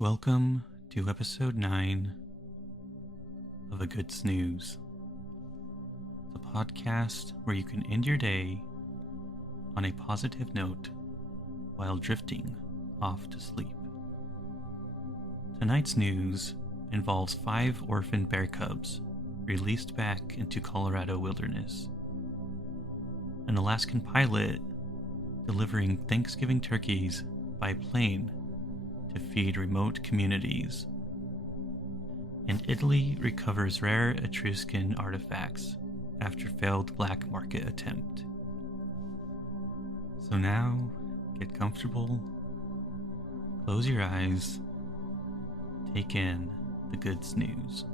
Welcome to episode 9 of A Good Snooze, the podcast where you can end your day on a positive note while drifting off to sleep. Tonight's news involves 5 orphaned bear cubs released back into Colorado wilderness, an Alaskan pilot delivering Thanksgiving turkeys by plane to feed remote communities, and Italy recovers rare Etruscan artifacts after failed black market attempt. So now, get comfortable, close your eyes, take in the good snooze.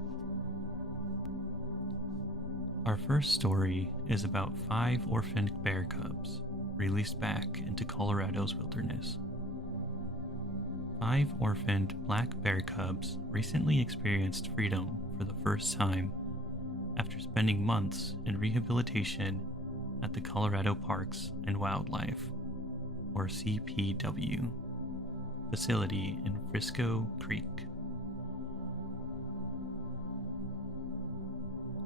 Our first story is about 5 orphaned bear cubs released back into Colorado's wilderness. 5 orphaned black bear cubs recently experienced freedom for the first time after spending months in rehabilitation at the Colorado Parks and Wildlife, or CPW, facility in Frisco Creek.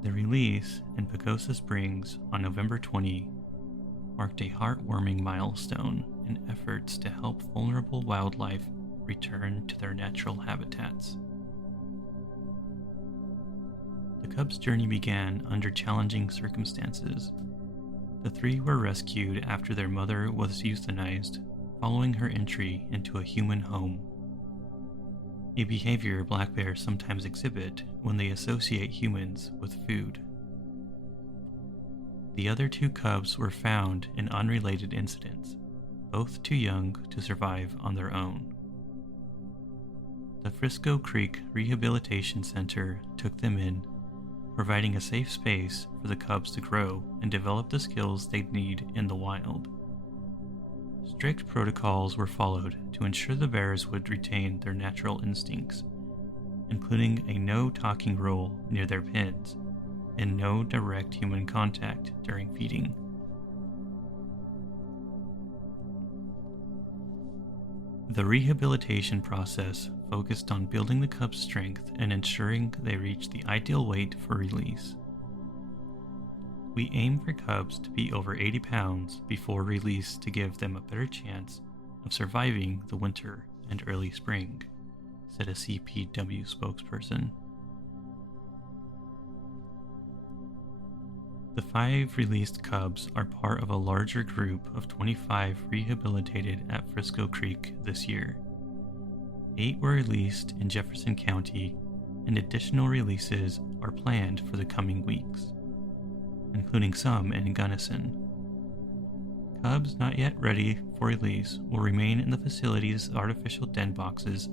The release in Pagosa Springs on November 20 marked a heartwarming milestone in efforts to help vulnerable wildlife return to their natural habitats. The cubs' journey began under challenging circumstances. The 3 were rescued after their mother was euthanized following her entry into a human home, a behavior black bears sometimes exhibit when they associate humans with food. The other 2 cubs were found in unrelated incidents, both too young to survive on their own. The Frisco Creek Rehabilitation Center took them in, providing a safe space for the cubs to grow and develop the skills they'd need in the wild. Strict protocols were followed to ensure the bears would retain their natural instincts, including a no-talking rule near their pens and no direct human contact during feeding. The rehabilitation process focused on building the cubs' strength and ensuring they reach the ideal weight for release. We aim for cubs to be over 80 pounds before release to give them a better chance of surviving the winter and early spring, said a CPW spokesperson. The 5 released cubs are part of a larger group of 25 rehabilitated at Frisco Creek this year. 8 were released in Jefferson County, and additional releases are planned for the coming weeks, including some in Gunnison. Cubs not yet ready for release will remain in the facility's artificial den boxes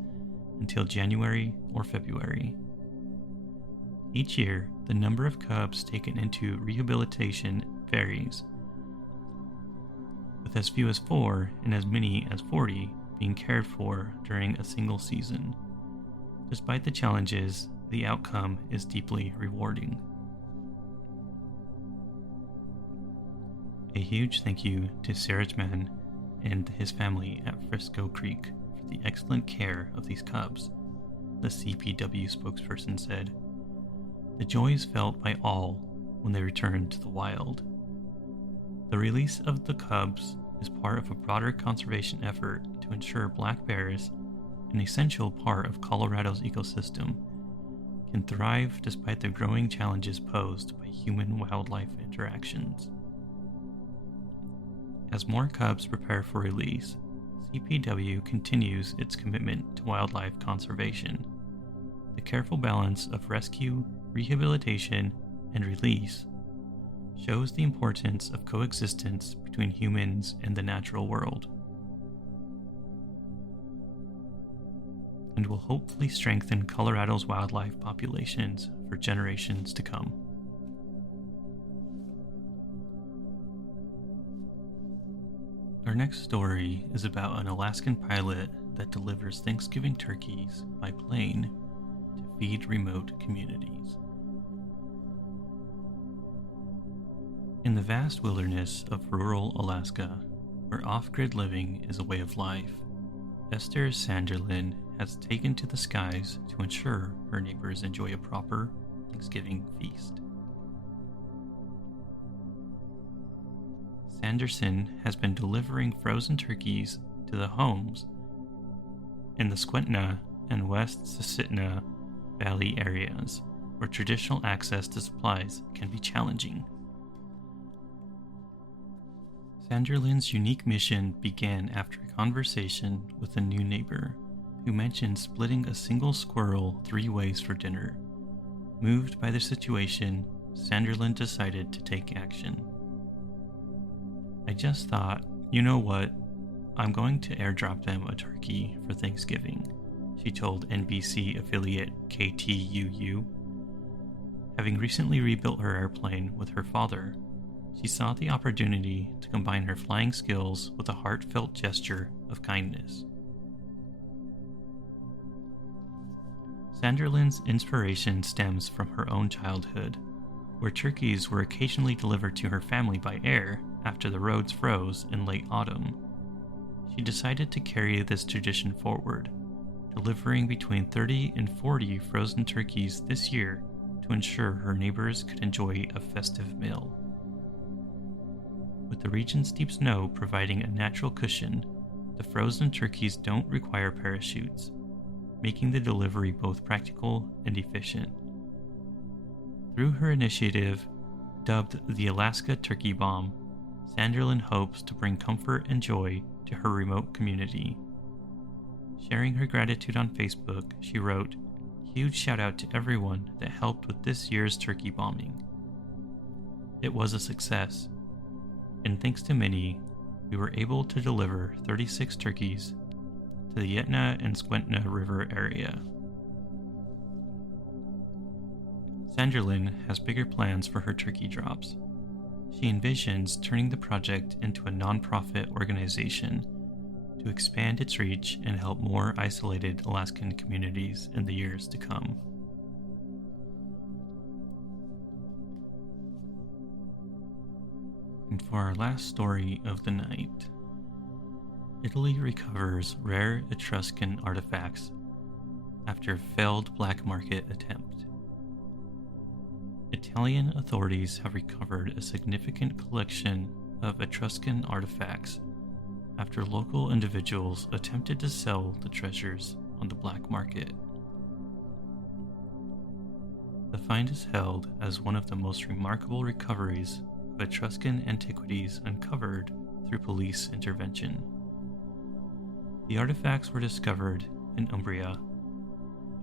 until January or February. Each year, the number of cubs taken into rehabilitation varies, with as few as 4 and as many as 40 being cared for during a single season. Despite the challenges, the outcome is deeply rewarding. A huge thank you to Sarajman and his family at Frisco Creek for the excellent care of these cubs, the CPW spokesperson said. The joy is felt by all when they return to the wild. The release of the cubs is part of a broader conservation effort to ensure black bears, an essential part of Colorado's ecosystem, can thrive despite the growing challenges posed by human-wildlife interactions. As more cubs prepare for release, CPW continues its commitment to wildlife conservation. The careful balance of rescue, rehabilitation, and release shows the importance of coexistence between humans and the natural world, and will hopefully strengthen Colorado's wildlife populations for generations to come. Our next story is about an Alaskan pilot that delivers Thanksgiving turkeys by plane to feed remote communities. In the vast wilderness of rural Alaska, where off-grid living is a way of life, Esther Sanderlin has taken to the skies to ensure her neighbors enjoy a proper Thanksgiving feast. Sanderson has been delivering frozen turkeys to the homes in the Skwentna and West Susitna Valley areas, where traditional access to supplies can be challenging. Sanderlin's unique mission began after a conversation with a new neighbor who mentioned splitting a single squirrel 3 ways for dinner. Moved by the situation, Sanderlin decided to take action. "I just thought, you know what, I'm going to airdrop them a turkey for Thanksgiving," she told NBC affiliate KTUU. Having recently rebuilt her airplane with her father, she saw the opportunity to combine her flying skills with a heartfelt gesture of kindness. Sanderlin's inspiration stems from her own childhood, where turkeys were occasionally delivered to her family by air after the roads froze in late autumn. She decided to carry this tradition forward, delivering between 30 and 40 frozen turkeys this year to ensure her neighbors could enjoy a festive meal. With the region's deep snow providing a natural cushion, the frozen turkeys don't require parachutes, making the delivery both practical and efficient. Through her initiative, dubbed the Alaska Turkey Bomb, Sanderlin hopes to bring comfort and joy to her remote community. Sharing her gratitude on Facebook, she wrote, "Huge shout out to everyone that helped with this year's turkey bombing. It was a success, and thanks to many, we were able to deliver 36 turkeys to the Yetna and Skwentna River area." Sanderlin has bigger plans for her turkey drops. She envisions turning the project into a nonprofit organization to expand its reach and help more isolated Alaskan communities in the years to come. And for our last story of the night, Italy recovers rare Etruscan artifacts after a failed black market attempt. Italian authorities have recovered a significant collection of Etruscan artifacts after local individuals attempted to sell the treasures on the black market. The find is held as one of the most remarkable recoveries of Etruscan antiquities uncovered through police intervention. The artifacts were discovered in Umbria,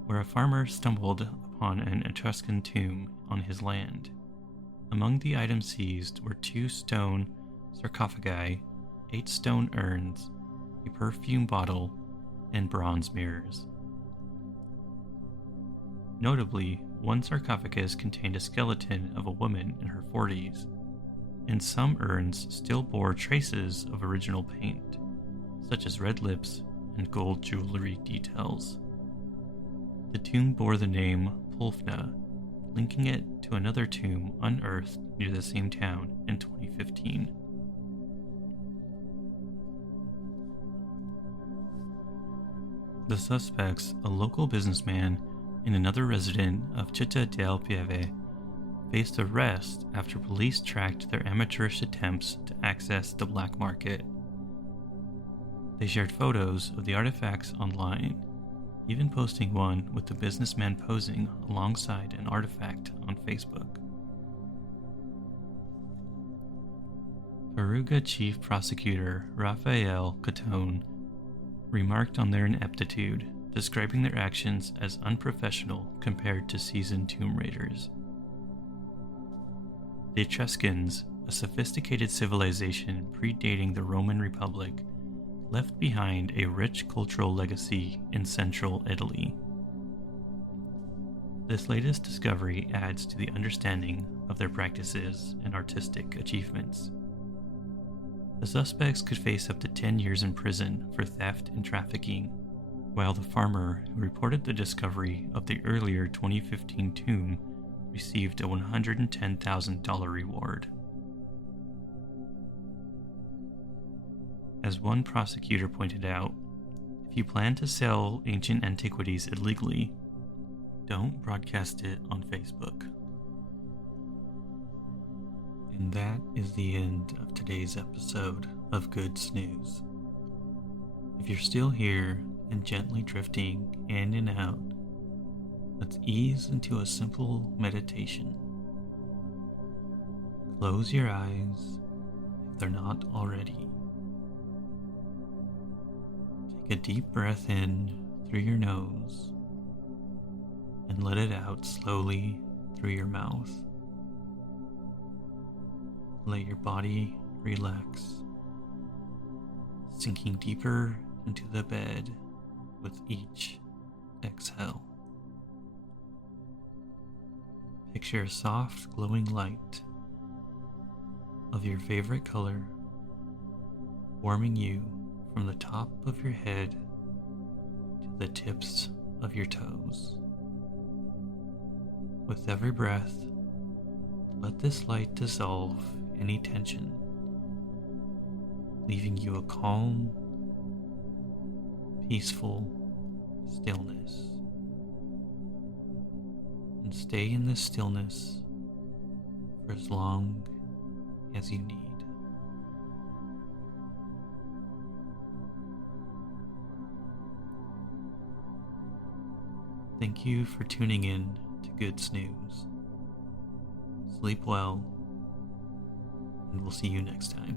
where a farmer stumbled upon an Etruscan tomb on his land. Among the items seized were 2 stone sarcophagi, 8 stone urns, a perfume bottle, and bronze mirrors. Notably, one sarcophagus contained a skeleton of a woman in her 40s, and some urns still bore traces of original paint, such as red lips and gold jewelry details. The tomb bore the name Pulfna, linking it to another tomb unearthed near the same town in 2015. The suspects, a local businessman and another resident of Città del Pieve, faced arrest after police tracked their amateurish attempts to access the black market. They shared photos of the artifacts online, even posting one with the businessman posing alongside an artifact on Facebook. Perugia Chief Prosecutor Rafael Catone remarked on their ineptitude, describing their actions as unprofessional compared to seasoned tomb raiders. The Etruscans, a sophisticated civilization predating the Roman Republic, left behind a rich cultural legacy in central Italy. This latest discovery adds to the understanding of their practices and artistic achievements. The suspects could face up to 10 years in prison for theft and trafficking, while the farmer who reported the discovery of the earlier 2015 tomb received a $110,000 reward. As one prosecutor pointed out, If you plan to sell ancient antiquities illegally, don't broadcast it on Facebook. And that is the end of today's episode of Good Snooze. If you're still here and gently drifting in and out, let's ease into a simple meditation. Close your eyes if they're not already. Take a deep breath in through your nose and let it out slowly through your mouth. Let your body relax, sinking deeper into the bed with each exhale. Picture a soft glowing light of your favorite color warming you from the top of your head to the tips of your toes. With every breath, let this light dissolve any tension, leaving you a calm, peaceful stillness. And stay in this stillness for as long as you need. Thank you for tuning in to Good Snooze. Sleep well, and we'll see you next time.